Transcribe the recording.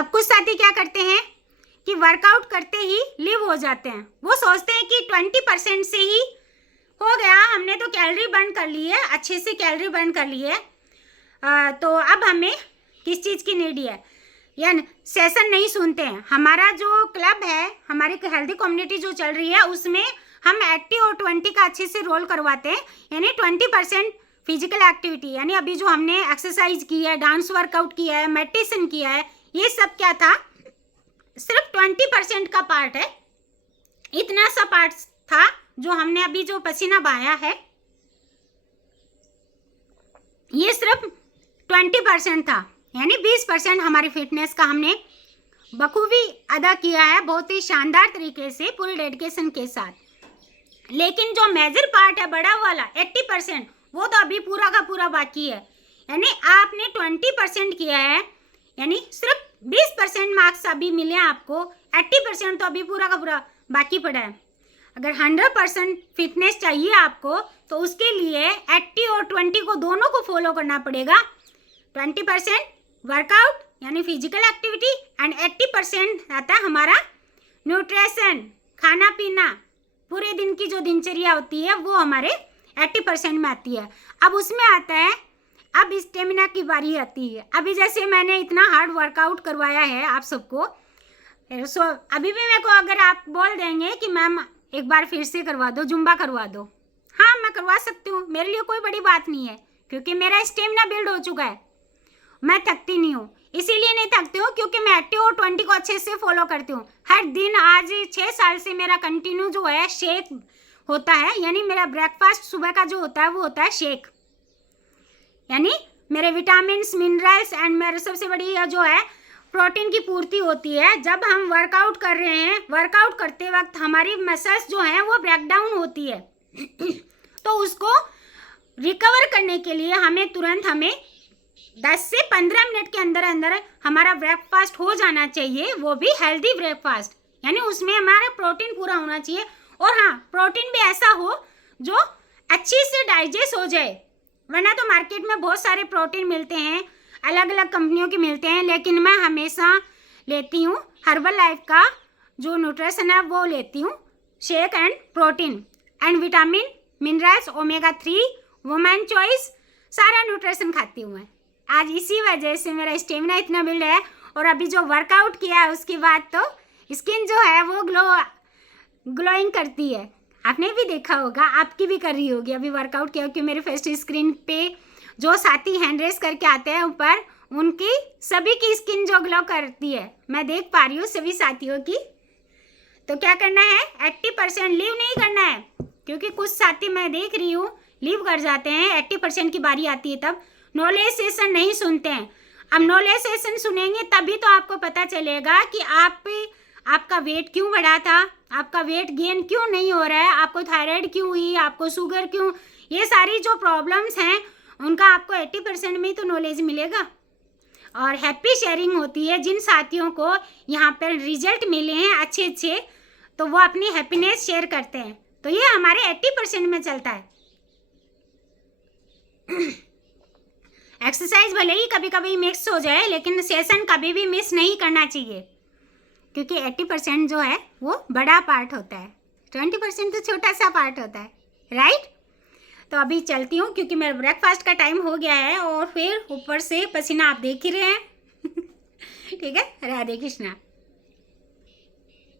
अब कुछ साथी क्या करते हैं कि वर्कआउट करते ही लीव हो जाते हैं। वो सोचते हैं कि 20% से ही हो गया, हमने तो कैलोरी बर्न कर ली है, अच्छे से कैलोरी बर्न कर ली है, तो अब हमें किस चीज़ की नीड है, या सेशन नहीं सुनते हैं। हमारा जो क्लब है, हमारी हेल्दी कम्युनिटी जो चल रही है, उसमें हम 80 और 20 का अच्छे से रोल करवाते हैं, यानी 20% फिजिकल एक्टिविटी, यानी अभी जो हमने एक्सरसाइज की है, डांस वर्कआउट किया है, मेडिटेशन किया है, ये सब क्या था, सिर्फ 20% का पार्ट है। इतना सा पार्ट था जो हमने अभी जो पसीना बहाया है, ये सिर्फ 20% था, यानी 20% हमारी फिटनेस का हमने बखूबी अदा किया है, बहुत ही शानदार तरीके से, पूरी डेडिकेशन के साथ। लेकिन जो मेजर पार्ट है, बड़ा वाला 80%, वो तो अभी पूरा का पूरा बाकी है। यानी आपने 20% किया है, यानी सिर्फ 20% मार्क्स अभी मिले आपको, 80% तो अभी पूरा का पूरा बाकी पड़ा है। अगर 100% फिटनेस चाहिए आपको, तो उसके लिए 80 और 20 को दोनों को फॉलो करना पड़ेगा। 20% वर्कआउट यानी फिजिकल एक्टिविटी एंड 80% आता है हमारा न्यूट्रिशन, खाना पीना, पूरे दिन की जो दिनचर्या होती है वो हमारे 80% में आती है। अब उसमें आता है, अब स्टेमिना की बारी आती है। अभी जैसे मैंने इतना हार्ड वर्कआउट करवाया है आप सबको, सो अभी भी मेरे को अगर आप बोल देंगे कि मैम एक बार फिर से करवा दो, जुम्बा करवा दो, हाँ मैं करवा सकती हूँ, मेरे लिए कोई बड़ी बात नहीं है, क्योंकि मेरा स्टेमिना बिल्ड हो चुका है। मैं थकती नहीं हूँ, इसीलिए नहीं थकती हूँ क्योंकि मैं 80 और 20 को अच्छे से फॉलो करती हूँ हर दिन। आज 6 साल से मेरा कंटिन्यू जो है शेक होता है, यानी मेरा ब्रेकफास्ट सुबह का जो होता है वो होता है शेक, यानी मेरे विटामिन मिनरल्स एंड मेरे सबसे बड़ी जो है प्रोटीन की पूर्ति होती है। जब हम वर्कआउट कर रहे हैं, वर्कआउट करते वक्त हमारी मसल्स जो हैं वो ब्रेक डाउन होती है तो उसको रिकवर करने के लिए हमें 10 से 15 मिनट के अंदर अंदर हमारा ब्रेकफास्ट हो जाना चाहिए, वो भी हेल्दी ब्रेकफास्ट, यानी उसमें हमारा प्रोटीन पूरा होना चाहिए। और हाँ, प्रोटीन भी ऐसा हो जो अच्छी से डाइजेस्ट हो जाए, वरना तो मार्केट में बहुत सारे प्रोटीन मिलते हैं, अलग अलग कंपनियों के मिलते हैं, लेकिन मैं हमेशा लेती हूँ हर्बल लाइफ का जो न्यूट्रिशन है वो लेती हूँ, shake and protein and vitamin minerals omega 3 women choice सारा न्यूट्रिशन खाती हूँ मैं। आज इसी वजह से मेरा स्टेमिना इतना बिल्ड है, और अभी जो वर्कआउट किया है उसके बाद तो स्किन जो है वो ग्लोइंग करती है। आपने भी देखा होगा, आपकी भी कर रही होगी अभी वर्कआउट किया, क्योंकि मेरे फेस स्क्रीन पे जो साथी हैंड रेस करके आते हैं ऊपर, उनकी सभी की स्किन जो ग्लो करती है, मैं देख पा रही हूँ सभी साथियों की। तो क्या करना है, 80% लीव नहीं करना है, क्योंकि कुछ साथी मैं देख रही हूँ लीव कर जाते हैं, 80% की बारी आती है तब नॉलेज सेशन नहीं सुनते हैं। अब नॉलेज सेशन सुनेंगे तभी तो आपको पता चलेगा कि आपका वेट क्यों बढ़ा था, आपका वेट गेन क्यों नहीं हो रहा है, आपको थायराइड क्यों हुई, आपको शुगर क्यों, ये सारी जो प्रॉब्लम्स हैं उनका आपको 80% में ही तो नॉलेज मिलेगा। और हैप्पी शेयरिंग होती है, जिन साथियों को यहाँ पर रिजल्ट मिले हैं अच्छे, तो वो अपनी हैप्पीनेस शेयर करते हैं, तो ये हमारे 80% में चलता है। एक्सरसाइज भले ही कभी कभी मिक्स हो जाए, लेकिन सेशन कभी भी मिस नहीं करना चाहिए, क्योंकि 80% जो है वो बड़ा पार्ट होता है, 20% तो छोटा सा पार्ट होता है, राइट। तो अभी चलती हूँ क्योंकि मेरा ब्रेकफास्ट का टाइम हो गया है, और फिर ऊपर से पसीना आप देख ही रहे हैं ठीक है, राधे कृष्णा।